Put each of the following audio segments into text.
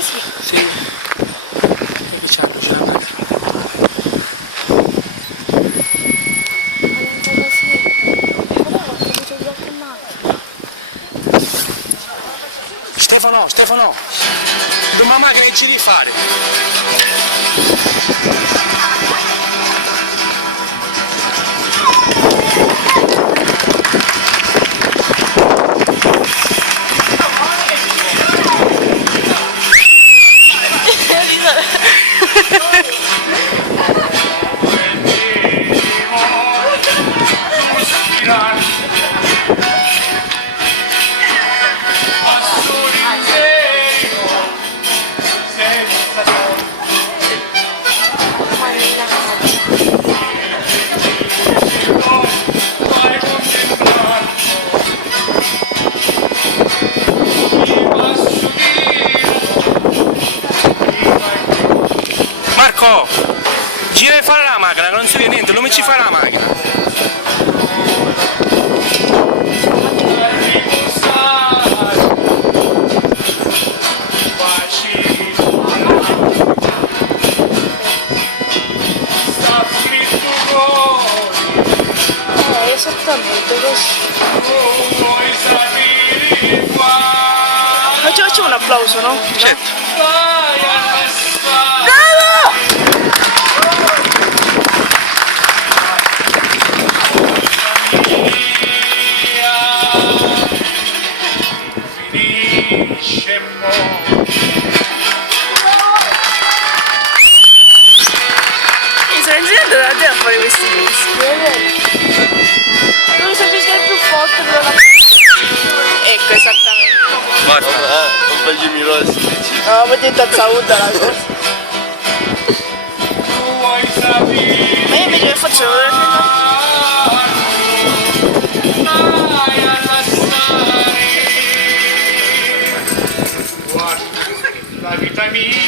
così? Sì. Avvicinarci la macchina. Avanza così. Però ho capito qualche macchina. Stefano! Domma macchina che ci devi fare? Marco! Gira e fare la macchina, che non si vede niente, non mi ci fa la macchina. Esattamente così. Facciamo un applauso, no? Certo. Mi sto insegnando da te a fare questi dischi, è vero? Non so che è più forte però la... Ecco, esattamente. Guarda. Non facciami rosti. No, ma ti saluta la cosa. Ma io invece che faccio la vita mia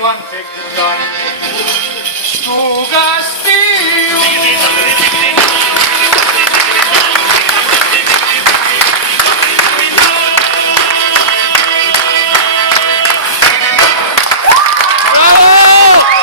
quanto è grande sto castigo. Bravo!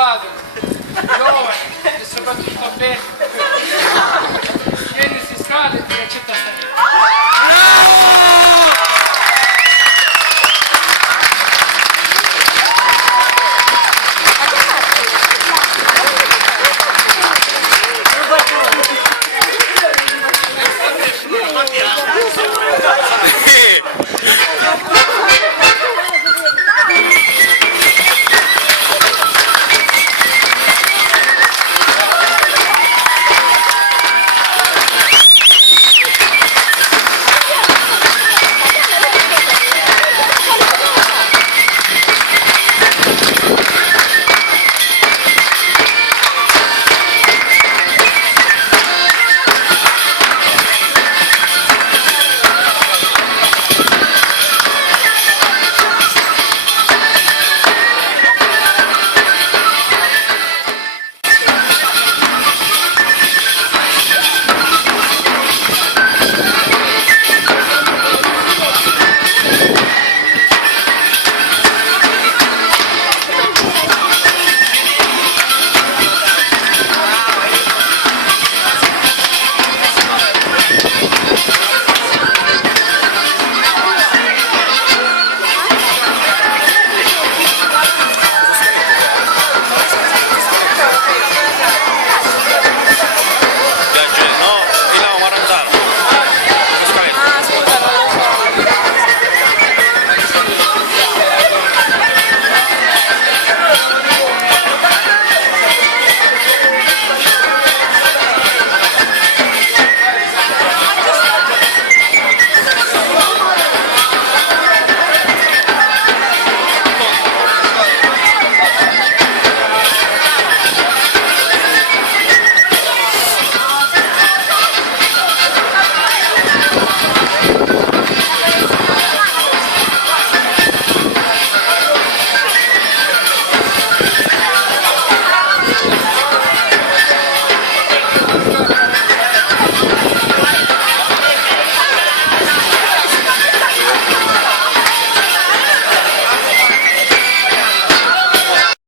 disturbato, giovane e soprattutto bello. Scendi si scade e accetta sta